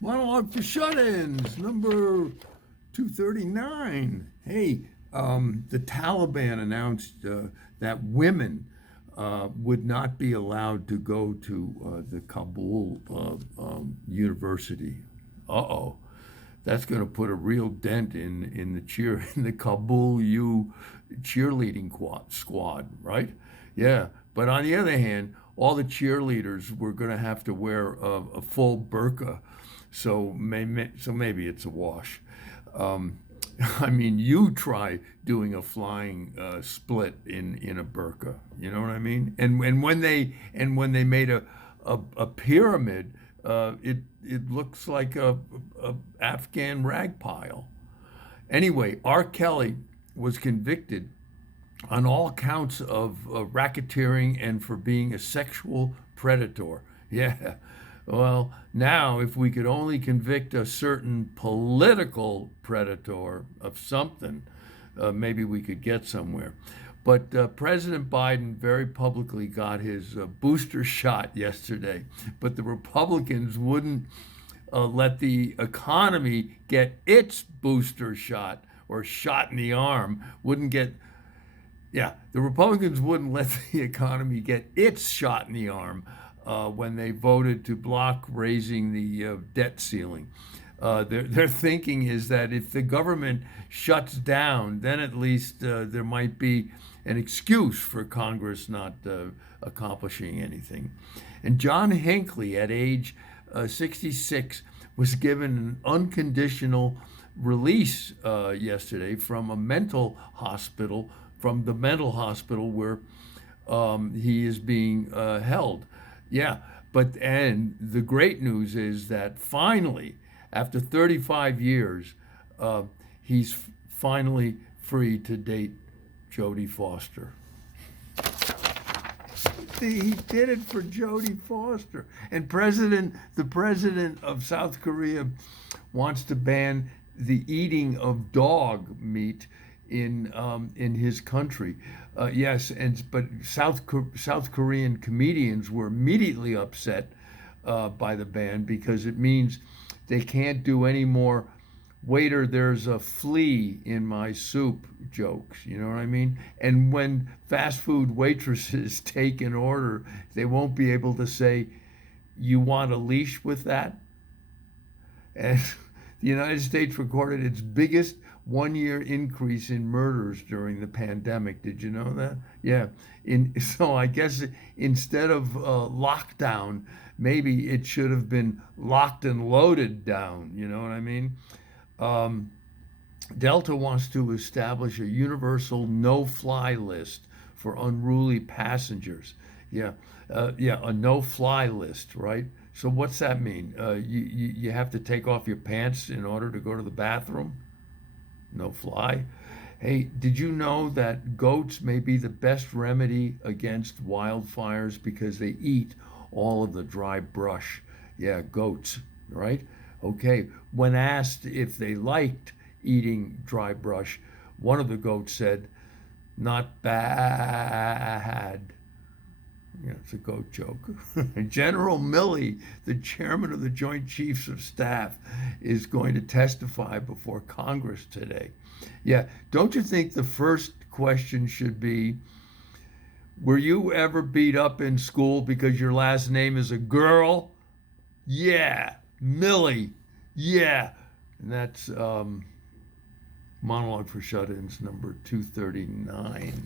Monologue for Shut-Ins, number 239. Hey, the Taliban announced that women would not be allowed to go to the Kabul University. Uh-oh. That's going to put a real dent in the in the Kabul U cheerleading squad, right? Yeah. But on the other hand, all the cheerleaders were going to have to wear a full burqa, so maybe it's a wash. Um, I mean, you try doing a flying split in a burqa. You know what I mean? And when they made a pyramid, it looks like a Afghan rag pile. Anyway, R. Kelly was convicted on all counts of racketeering and for being a sexual predator. Yeah. Well, now, if we could only convict a certain political predator of something, maybe we could get somewhere. But President Biden very publicly got his booster shot yesterday, but the Republicans wouldn't let the economy get its booster shot or shot in the arm, wouldn't get yeah, the Republicans wouldn't let the economy get its shot in the arm when they voted to block raising the debt ceiling. Their thinking is that if the government shuts down, then at least there might be an excuse for Congress not accomplishing anything. And John Hinckley, at age 66, was given an unconditional release yesterday from a mental hospital, from the mental hospital where he is being held. Yeah, and the great news is that finally, after 35 years, he's finally free to date Jodie Foster. He did it for Jodie Foster. And the president of South Korea wants to ban the eating of dog meat in his country. Yes, but South Korean comedians were immediately upset by the ban because it means they can't do any more waiter, there's a flea in my soup jokes. You know what I mean? And when fast food waitresses take an order, they won't be able to say, "You want a leash with that?" And the United States recorded its biggest 1 year increase in murders during the pandemic. Did you know that? Yeah. So I guess instead of lockdown, maybe it should have been locked and loaded down. You know what I mean? Um, Delta wants to establish a universal no-fly list for unruly passengers. Yeah, yeah, a no-fly list, right? So what's that mean? You have to take off your pants in order to go to the bathroom? No fly. Hey, did you know that goats may be the best remedy against wildfires because they eat all of the dry brush? Yeah, goats, right? Okay. When asked if they liked eating dry brush, one of the goats said, "Not bad." Yeah, it's a goat joke. General Milley, the chairman of the Joint Chiefs of Staff, is going to testify before Congress today. Yeah, don't you think the first question should be, were you ever beat up in school because your last name is a girl? Yeah, Milley. Yeah. And that's Monologue for Shut-Ins number 239.